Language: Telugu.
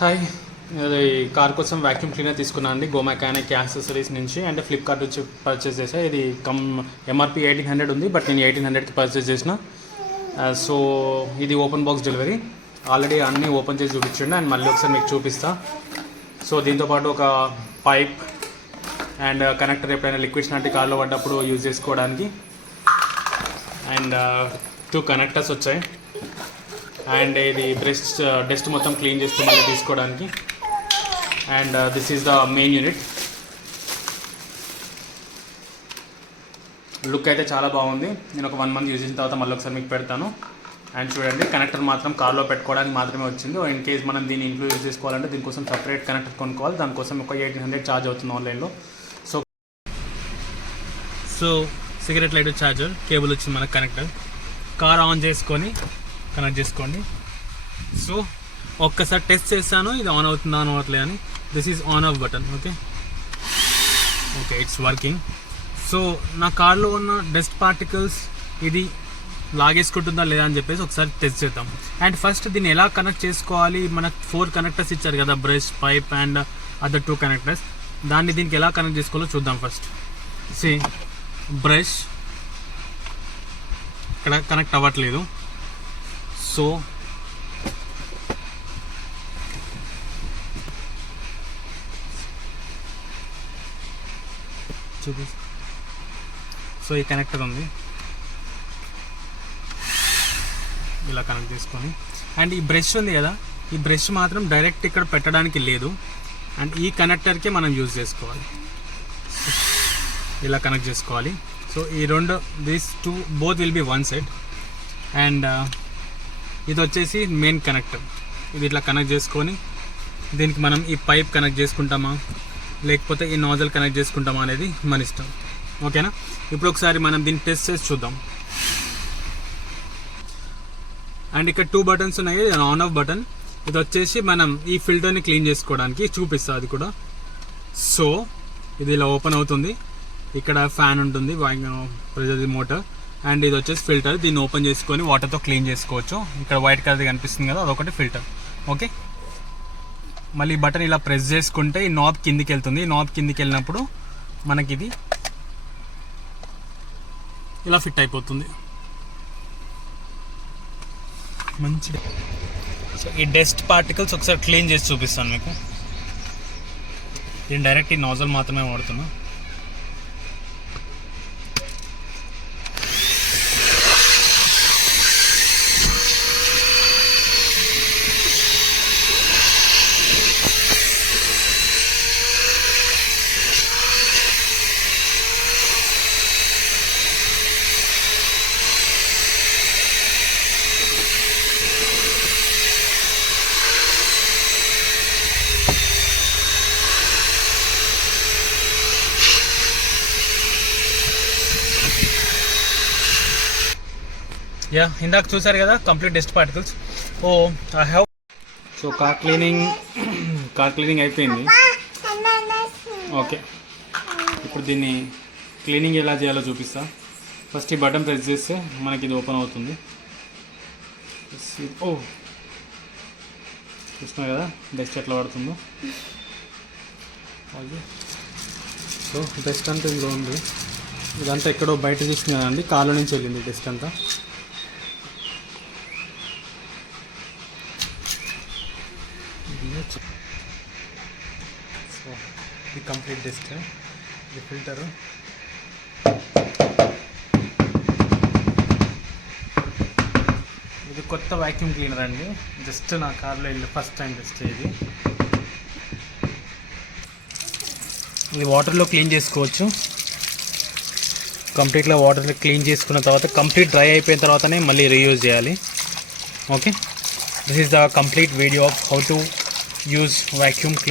హాయ్, అది కార్ కోసం వ్యాక్యూమ్ క్లీనర్ తీసుకున్నాను అండి గో మెకానిక్ యాక్సెసరీస్ నుంచి. అంటే ఫ్లిప్కార్ట్ నుంచి పర్చేస్ చేసా. ఇది ఎంఆర్పి 1800 ఉంది, బట్ నేను 1800కి పర్చేస్ చేసిన. సో ఇది ఓపెన్ బాక్స్ డెలివరీ. ఆల్రెడీ అన్నీ ఓపెన్ చేసి చూపించండి అండ్ మళ్ళీ ఒకసారి మీకు చూపిస్తా. సో దీంతోపాటు ఒక పైప్ అండ్ కనెక్టర్ ఎప్పుడైనా లిక్విడ్స్ లాంటి కార్లో పడ్డప్పుడు యూజ్ చేసుకోవడానికి. అండ్ 2 కనెక్టర్స్ వచ్చాయి. అండ్ ఇది డస్ట్ మొత్తం క్లీన్ చేస్తూ మళ్ళీ తీసుకోవడానికి. And this is the main unit. Look అయితే చాలా బాగుంది. నేను ఒక 1 మంత్ యూజ్ చేసిన తర్వాత మళ్ళీ ఒకసారి మీకు పెడతాను. అండ్ చూడండి, కనెక్టర్ మాత్రం కార్లో పెట్టుకోవడానికి మాత్రమే వచ్చింది. ఇన్ కేస్ మనం దీన్ని ఇంట్లో యూజ్ చేసుకోవాలంటే దీనికోసం సపరేట్ కనెక్టర్ కొనుక్కోవాలి. దానికోసం ఒక 1800 ఛార్జ్ అవుతుంది ఆన్లైన్లో. So cigarette light charger cable వచ్చింది మనకు. కనెక్టర్ కార్ ఆన్ చేసుకొని కనెక్ట్ చేసుకోండి. సో ఒక్కసారి టెస్ట్ చేస్తాను ఇది ఆన్ అవుతుందా ఆన్ అవ్వట్లేదు అని. This is on off button. Okay it's working. So నా కార్లో ఉన్న డస్ట్ పార్టికల్స్ ఇది లాగేసుకుంటుందా లేదా అని చెప్పేసి ఒకసారి టెస్ట్ చేద్దాం. అండ్ ఫస్ట్ దీన్ని ఎలా కనెక్ట్ చేసుకోవాలి, మనకు 4 కనెక్టర్స్ ఇచ్చారు కదా, brush, pipe and other 2 connectors. దాన్ని దీనికి ఎలా కనెక్ట్ చేసుకోవాలో చూద్దాం. ఫస్ట్ బ్రష్ ఇక్కడ కనెక్ట్ అవ్వట్లేదు. సో ఈ కనెక్టర్ ఉంది, ఇలా కనెక్ట్ చేసుకొని. అండ్ ఈ బ్రష్ ఉంది కదా, ఈ బ్రష్ మాత్రం డైరెక్ట్ ఇక్కడ పెట్టడానికి లేదు. అండ్ ఈ కనెక్టర్కి మనం యూజ్ చేసుకోవాలి. ఇలా కనెక్ట్ చేసుకోవాలి. సో ఈ రెండు, these 2 both will be 1 set. And ఇది వచ్చేసి మెయిన్ కనెక్టర్. ఇది ఇట్లా కనెక్ట్ చేసుకొని దీనికి మనం ఈ పైప్ కనెక్ట్ చేసుకుంటామా లేకపోతే ఈ నాజల్ కనెక్ట్ చేసుకుంటామా అనేది మన ఇష్టం. ఓకేనా? ఇప్పుడు ఒకసారి మనం దీన్ని టెస్ట్ చేసి చూద్దాం. అండ్ ఇక్కడ 2 బటన్స్ ఉన్నాయి. On off button. ఇది వచ్చేసి మనం ఈ ఫిల్టర్ని క్లీన్ చేసుకోవడానికి చూపిస్తా. అది కూడా సో ఇది ఇలా ఓపెన్ అవుతుంది. ఇక్కడ ఫ్యాన్ ఉంటుంది, ప్రెజర్ మోటార్. అండ్ ఇది వచ్చేసి ఫిల్టర్. దీన్ని ఓపెన్ చేసుకొని వాటర్తో క్లీన్ చేసుకోవచ్చు. ఇక్కడ వైట్ కలర్ కనిపిస్తుంది కదా, అదొకటి ఫిల్టర్. ఓకే, మళ్ళీ బటన్ ఇలా ప్రెస్ చేసుకుంటే ఈ నాబ్ కిందికి వెళ్తుంది. ఈ నాబ్ కిందికి వెళ్ళినప్పుడు మనకి ఇది ఇలా ఫిట్ అయిపోతుంది. మంచిది. సో ఈ డస్ట్ పార్టికల్స్ ఒకసారి క్లీన్ చేసి చూపిస్తాను మీకు. నేను డైరెక్ట్ ఈ నాజల్ మాత్రమే వాడుతున్నా. ఇందాక చూసారు కదా complete dust particles. I have. So car cleaning అయిపోయింది. ఓకే, ఇప్పుడు దీన్ని క్లీనింగ్ ఎలా చేయాలో చూపిస్తా. ఫస్ట్ ఈ బటన్ ప్రెస్ చేస్తే మనకి ఇది ఓపెన్ అవుతుంది. చూస్తున్నారు కదా డస్ట్ ఎట్లా పడుతుందో. సో డస్ట్ అంతా ఇందులో ఉంది. ఇదంతా ఎక్కడో బయట చూస్తుంది కదండి, కార్లో నుంచి వెళ్ళింది డస్ట్ అంతా. సో ఇది కంప్లీట్ డస్ట్. ఇది ఫిల్టరు. ఇది కొత్త వ్యాక్యూమ్ క్లీనర్ అండి. జస్ట్ నా కార్లో వెళ్ళి ఫస్ట్ టైం టెస్ట్ ఇది. ఇది వాటర్లో క్లీన్ చేసుకోవచ్చు. కంప్లీట్గా వాటర్లో క్లీన్ చేసుకున్న తర్వాత కంప్లీట్ డ్రై అయిపోయిన తర్వాతనే మళ్ళీ రీయూజ్ చేయాలి. Okay, this is the complete video of how to use vacuum cleaner.